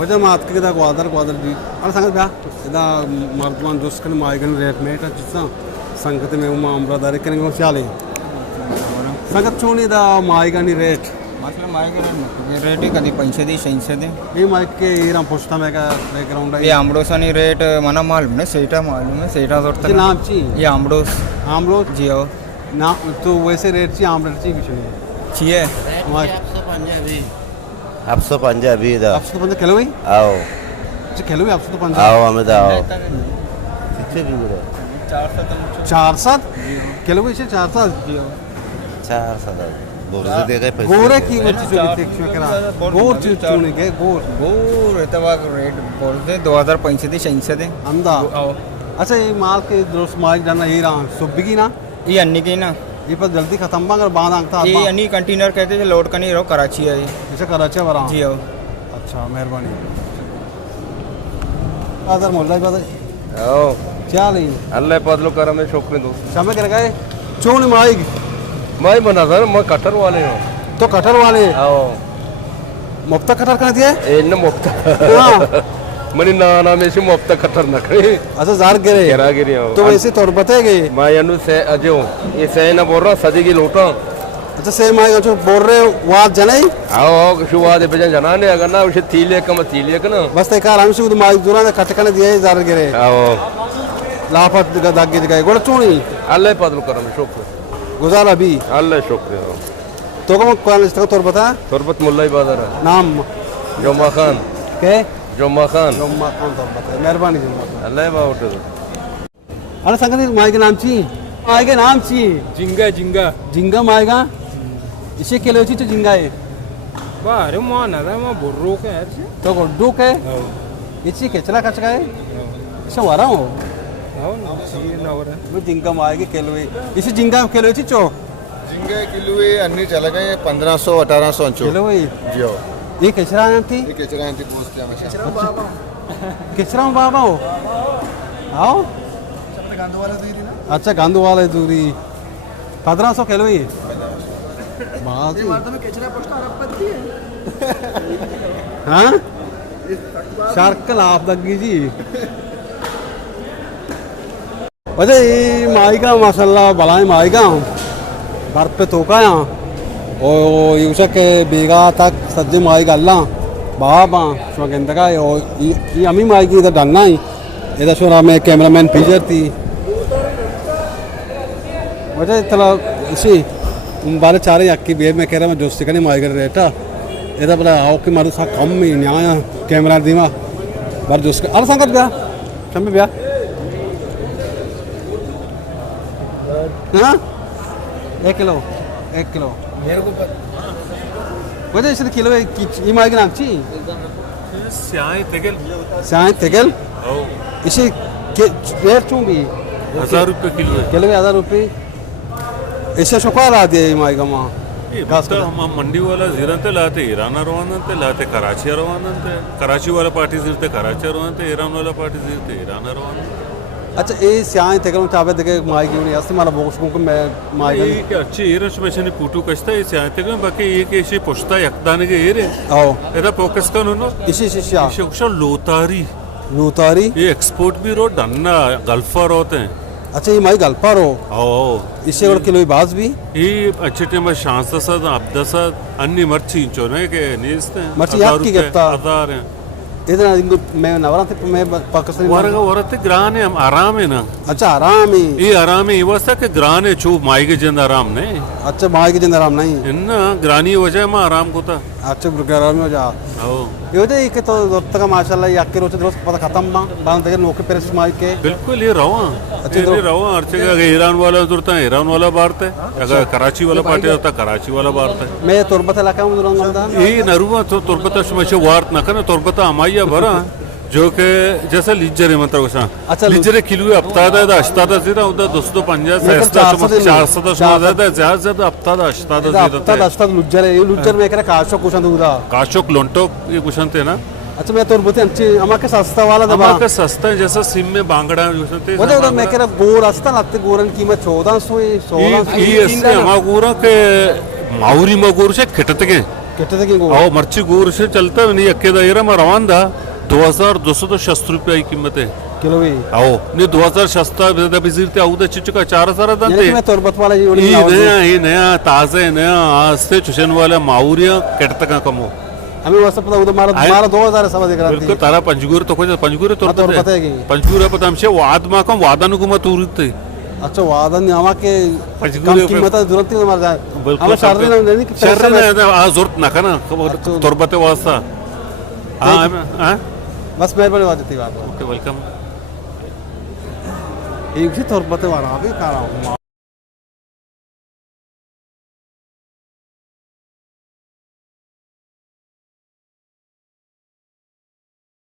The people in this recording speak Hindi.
वजह मात के दा ग्वादर दी अरे संगत ब्या इदा मर्दमान दुस्कन माइगन रेट मेट जिसा संगत में उमा अमरादारी करेंगे वो चाले संगत चोनी दा माइगन रेट मतलब माइगन रेट ही कदी 500 दे ये माइक के इराम पोस्टा में का बैकग्राउंड है ये आमडोसानी रेट मना मालूम है सेटा जोड़ता ये नाम ची ये आमडोस जी हो ना तो वैसे रेट ची आमडर ची कुछ नहीं चाहिए आपसो पंजाबी दा आपसे तो पंजा खेलो भाई आओ जी खेलो भाई आपसे तो पंजा आओ हमें दा आओ कितने भी बोलो 4-7 खेलो भाई इसे 4-7 चार सदा बोरसे दे गए पैसे गोरे की वो चीज़ जो देख चुके करा गोर चीज़ चुने गए गोर इतना रेट बोलते 2500 दे अंदा अच्छा ये माल के दोस्त माल जाना ये रहा सुबह की ना ये अन्नी की ना ये पर जल्दी खत्म बा अगर बांध आंगता ये अन्नी कंटेनर कहते हैं लोड का नहीं रहो कराची है इसे कराची बरा जी हो अच्छा मेहरबानी आदर मोल्ला बात आओ क्या नहीं अल्लाह पदलो करम में शौक में दो समय कर गए चोन माइक मैं बना था मैं कटर वाले हूँ तो कटर वाले आओ मुफ्ता कटर कर दिया इन मुफ्ता हाँ मनी ना में से मुफ्ता कटर न करे अच्छा जार गिरे केरा गिरी हो तो वैसे तौर बताएंगे मैं अनु से अजो ये से ना बोल रहा सदी की लूटा अच्छा से माइक जो बोल रहे वाद जनाई आओ शुरुआत पे जाना ने अगर ना उसे तीले का ना बस ते कार हम से माइक दूरा ने कट करने दिया जार गिरे आओ लाफत दाग गए गोड़ चोनी अल्लाह पदलो करम शौक गुजार अभी अल्लाह शुक्र तो कौन इसका तौर बता तुरबत मुल्ला बादर नाम जुम्मा खान के जुम्मा खान जुम्मा खान तौर बता मेहरबानी जुम्मा खान अल्लाह बाउट अरे संगत माइक नाम ची माइक नाम ची जिंगा माइगा इसे केले ची तो जिंगा है बारे मान आता मैं बुर्रो के यार तो गुड्डू के इसी केचला कचका है इसे वारा हो मैं जिंगा माइगे केले इसे जिंगा केले ची चो झिंगे किलो अन्नी चला गए 1500-1800 अंचो केले भाई जी हो ये केचरा थी ये केचरा अंती पोस्ट किया मशा केचरा बाबा हो आओ अच्छा गांधू वाले दूरी 1500 किलो ही बात हाँ शार्क लाभ लगी जी अरे माइका माशाल्लाह बलाए माइका घर पे तोका यहाँ और यूसक के बीघा तक सज्जे माइका अल्लाह बाबा शो गेंद का और ये अमी माइकी इधर डालना ही इधर शो में कैमरामैन फीचर थी वजह इतना इसी बारे चारे याकी बेर में कह रहा मैं दोस्ती का नहीं माइका रेटा इधर बोला आओ कि मारू सा कम ही न्याय कैमरा दीवा बार दोस्त अरे संगत गया शम्बे भैया हाँ 1 किलो मेरे को वजह इसलिए किलो ये माइक नाम ची स्याय तेगल इसे रेट चूँ भी 1000 रुपये किलो है किलो 1000 रुपये इसे शुक्र आ दिया ये माइक माँ हम मंडी वाला जीरंते लाते ईरान रवानंते लाते कराची रवानंते कराची वाला पार्टी जीरते कराची रवानंते ईरान वाला पार्टी जीरते ईरान रवानंते अच्छा ये स्याय तेगल चाबे देखे माइक यूनी असली माला बोक्स को मैं माइक ये अच्छी एरच मेशनी पुटू कष्टा ये स्याय तेगल बाकी ये के इसे पोस्टा यकदाने के एरे आओ एदा फोकस का नो इसी शिष्या इसे कुछ लोतारी ये एक्सपोर्ट भी रो डन्ना गल्फर होते हैं अच्छा ये माइक अल्पा रो आओ इसे और किलो बाज भी ये अच्छे टाइम में शांत साथ अब्दा साथ अन्य मर्ची इंचो ने के नीस्ते मर्ची याद की कहता 1000 है इधर मैं नवरात्रि मैं पाकिस्तानी वरते ग्रान है आराम है ना अच्छा आराम ही ये आराम है वस्ता के ग्रान है चू माई के जंद आराम नहीं अच्छा माई के जंद आराम नहीं इन्ना ग्रानी वजह में आराम को था अच्छा आराम में जा ये वजह के तो दोस्त का माशाल्लाह याके रोज दोस्त पता खत्म बा बांध के नौके पेरेस माई के बिल्कुल ये रवा अच्छा ये रवा अर्चे का ईरान वाला उधरता है ईरान वाला बारते अगर कराची वाला पार्टी होता कराची वाला बारते मैं तुरबत इलाका में दुरान ये नरुवा तो तुरबता शुमाशे वार्त ना करना तुरबता अमाइया भरा जो के जैसे लिजरे मतलब वैसा अच्छा लिजरे किलो हफ्ता दा अष्टादा जीरा उधर 250 से 400 ज्यादा हफ्ता दा अष्टादा लुज्जर है ये लुज्जर में करे काशो कुशन दूधा काशोक लोंटो ये कुशन थे ना अच्छा मैं तुरबत अच्छी अमा के सस्ता वाला दबा अमा के सस्ता है जैसा सिम में बांगड़ा कुशन थे वो मैं कह रहा गोर अस्ता लगते गोरन कीमत 1400 1600 ये इससे अमा गोरा के माउरी मगोर से खिटत के कितने तक की गो आओ मर्ची गोर से चलता है नहीं अक्के दायरा में रवान था 2260 रुपये की कीमत है किलो भी आओ नहीं 2060 बिजिरते आऊ चिचका 4000 यानी दाते कि मैं तुरबत वाला ये नया ताज़ा है नया आज से चुशन वाला माऊरिया केट तक कमो हमें वैसे पता उधर मारा आए- मारा 2000 सवा दिख रहा बिल्कुल तारा पंचगुर तो कुछ पंचगुर तो हाँ, पता है कि पंचगुर पता हमसे वाद मा कम वादानुकुमा तूरते अच्छा वादन हमा के पंचगुरे कम पे- कीमत है जरूरत नहीं हमारे जाए बिल्कुल हमें सर्दी नहीं कि शर्र ने आज जरूरत ना करना अच्छा। तुरबते वास्ता हाँ हाँ बस मेहरबानी बात थी बात ओके वेलकम एक ही तुरबते वाला अभी कह रहा हूँ